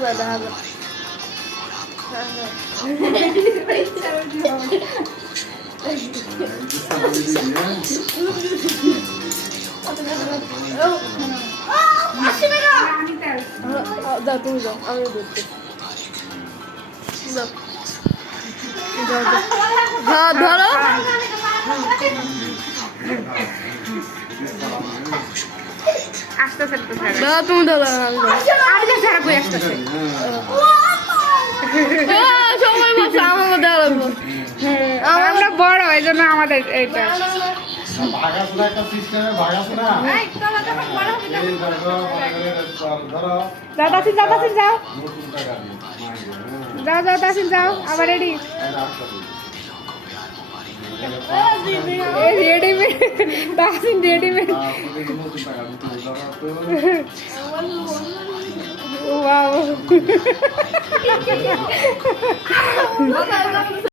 দেখা যায় দাও তুমি যাও আমি দেখছি হ্যাঁ ধরো দাদা তুমি ধরো সবাই বলছে আমাকে দেওয়া লাগবো আমরা বড় এই জন্য আমাদের এইটা যাও তাসিন যাও তাসিন যাও যাও যাও তাসিন যাও আবার ready readymade Tasin readymade wow